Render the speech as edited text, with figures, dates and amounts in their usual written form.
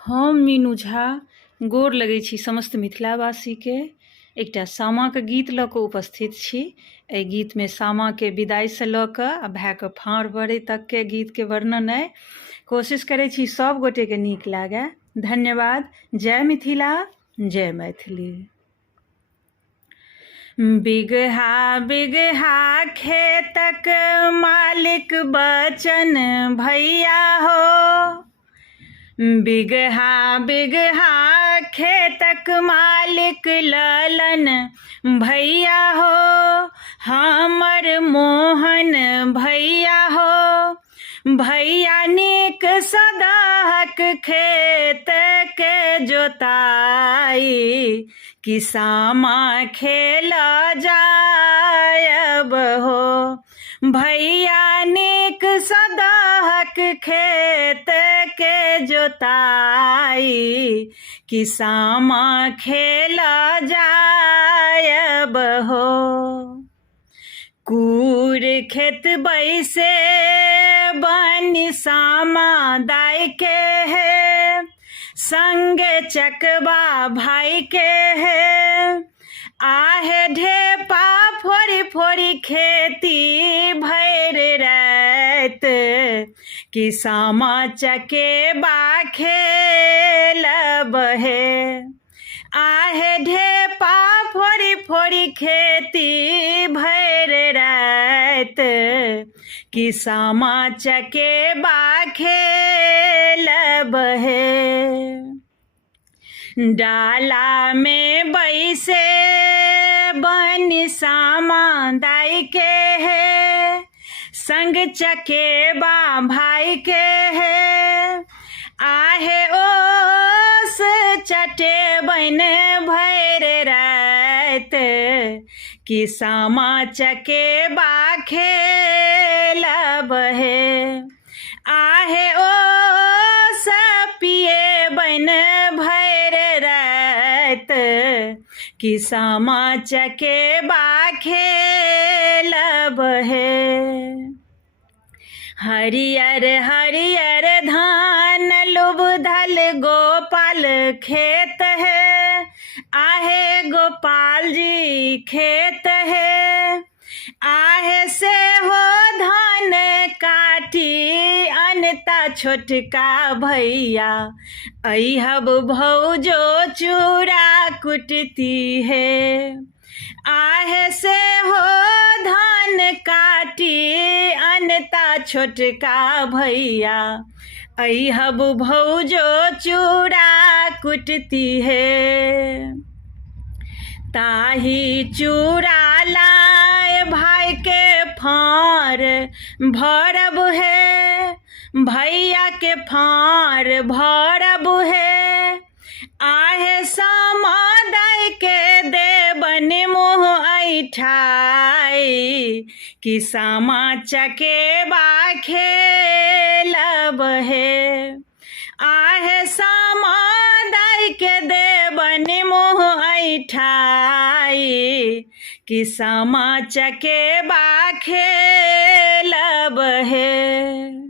हम मीनू झा गोर लगै छी समस्त मिथिलावासीके। एकटा सामाके गीत लऽ कऽ उपस्थित छी। एहि गीतमे सामाके विदाइसँ लऽ कऽ आ भायके फाँड़ पड़ै तकके गीतके वर्णन अइ। कोशिश करै छी सभ गोटेके नीक लागै। धन्यवाद। जय मिथिला, जय मैथिली। बिगहा बिगहा खेतक मालिक बचन भैया हो, बिगहा बिगहा खेतक मालिक ललन भैया हो, हमर मोहन भैया हो। भैया नीक सदाहक खेत के जोताई, किसामा खेल जायब हो। भैया नीक सदाहक खेत के जोताई, किसामा खेल जायब हो। कूर खेत बैसे बनि सामा दाई के है, संग चकबा भाई के है। आहे ढेपा फोड़ी फोड़ी खेती भैर रात, किसामा चकेबा खेलब है। आहे ढेपा फोड़ी फोड़ी खेती भैर रात, किसामा चकेबा खेलब है। डाला में बैसे बनि सामा दाई के है, संग चकेबा भाई के है। आहे ओस चटे बन भैर रात, किसामा चकेबा खेलब है। आहे ओस पिए बन भैर रात, किसामा चकेबा खेलब है। हरियर हरियर धान लुबधल गोपाल खेत है, आहे गोपाल जी खेत है। आहे से हो धान काटी अनता छोटका भैया, अइहब भौजो चूड़ा कुटती है। आहे से हो धान काटी अनता छोटका भैया, अइहब भौजो चूड़ा कुटती है। ताही चूड़ा लाए भाई के फाँड़ भरब है, भैया के फाँड़ भरब है। आहे सामा दाई के देबन मुँह ऐठाई, किसामा चकेबा खेलब है। आहे सामा दाई के देबन मुँह ऐठाई, किसामा चकेबा खेलब है।